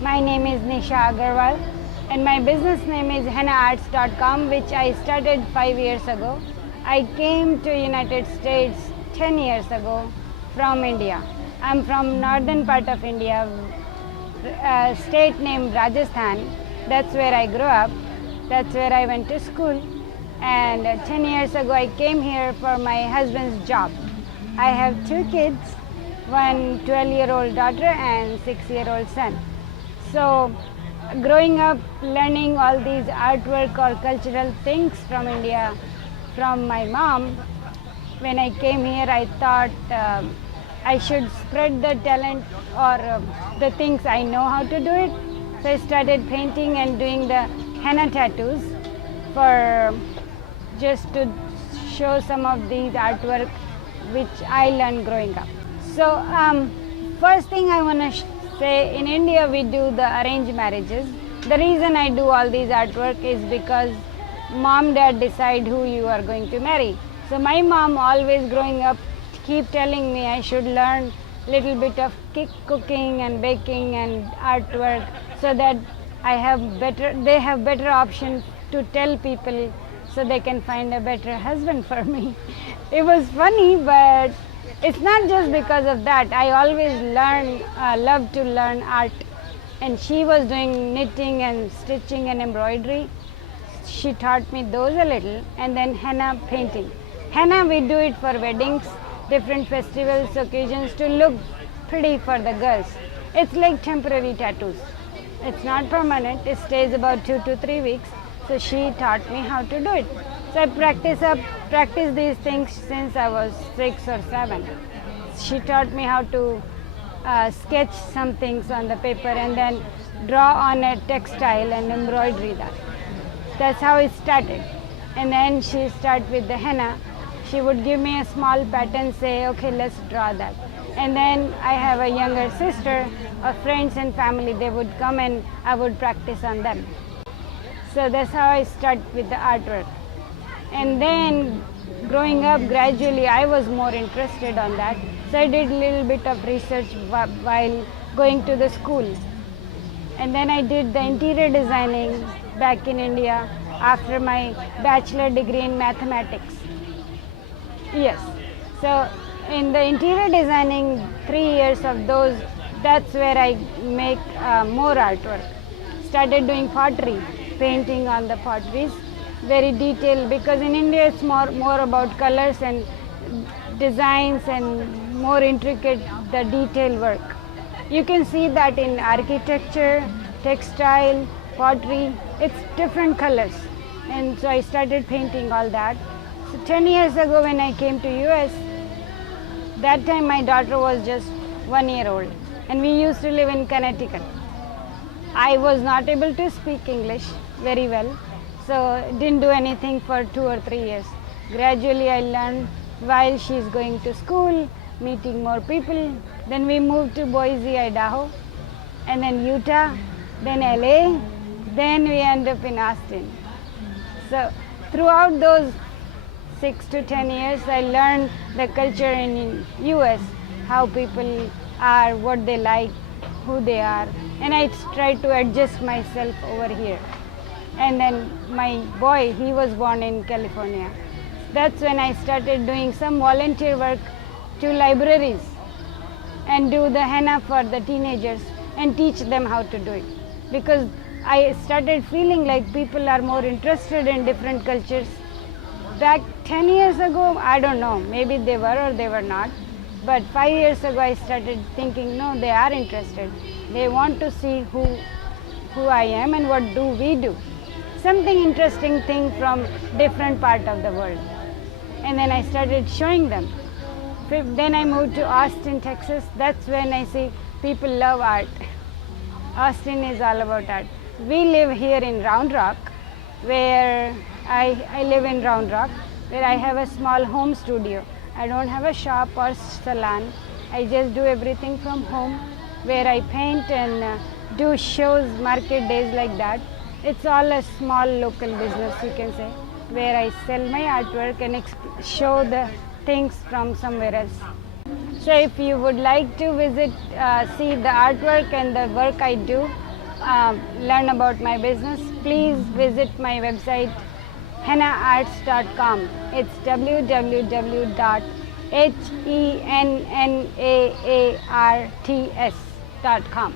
My name is Nisha Agarwal and my business name is hennaarts.com, which I started 5 years ago. I came to United States 10 years ago from India. I'm from northern part of India, a state named Rajasthan. That's where I grew up. That's where I went to school. And 10 years ago I came here for my husband's job. I have 2 kids, one 12-year-old daughter and 6-year-old son. So growing up learning all these artwork or cultural things from India from my mom, when I came here I thought I should spread the talent or the things I know how to do it. So I started painting and doing the henna tattoos for just to show some of these artwork which I learned growing up. So first thing I want to say, in India we do the arranged marriages. The reason I do all these artwork is because mom dad decide who you are going to marry. So my mom always growing up keep telling me I should learn little bit of cooking and baking and artwork so that they have better option to tell people so they can find a better husband for me. It was funny, but it's not just because of that. I always love to learn art, and she was doing knitting and stitching and embroidery. She taught me those a little, and then henna painting. Henna we do it for weddings, different festivals, occasions to look pretty for the girls. It's like temporary tattoos. It's not permanent. It stays about 2 to 3 weeks. So she taught me how to do it. So I practice these things since I was 6 or 7. She taught me how to sketch some things on the paper and then draw on a textile and embroidery that. That's how it started. And then she started with the henna. She would give me a small pattern, say, okay, let's draw that. And then I have a younger sister, or friends and family, they would come and I would practice on them. So that's how I start with the artwork. And then growing up gradually I was more interested on that. So I did a little bit of research while going to the school. And then I did the interior designing back in India after my bachelor degree in mathematics. Yes. So in the interior designing, 3 years of those, that's where I make more artwork. Started doing pottery, painting on the potteries, very detailed, because in India it's more about colors and designs and more intricate, the detail work. You can see that in architecture, textile, pottery, it's different colors. And so I started painting all that. So 10 years ago when I came to US, that time my daughter was just 1 year old and we used to live in Connecticut. I was not able to speak English very well, so didn't do anything for 2 or 3 years. Gradually I learned while she's going to school, meeting more people. Then we moved to Boise, Idaho, and then Utah, then LA, then we end up in Austin. So throughout those 6 to 10 years, I learned the culture in US, how people are, what they like, who they are, and I try to adjust myself over here. And then my boy, he was born in California. That's when I started doing some volunteer work to libraries and do the henna for the teenagers and teach them how to do it. Because I started feeling like people are more interested in different cultures. Back 10 years ago, I don't know, maybe they were or they were not. But 5 years ago, I started thinking, no, they are interested. They want to see who I am and what do we do. Something interesting thing from different part of the world. And then I started showing them. Then I moved to Austin, Texas. That's when I see people love art. Austin is all about art. We live here in Round Rock, where I live in Round Rock, where I have a small home studio. I don't have a shop or salon. I just do everything from home, where I paint and do shows, market days like that. It's all a small local business, you can say, where I sell my artwork and show the things from somewhere else. So if you would like to visit, see the artwork and the work I do, learn about my business, please visit my website hennaarts.com. It's www.hennaarts.com.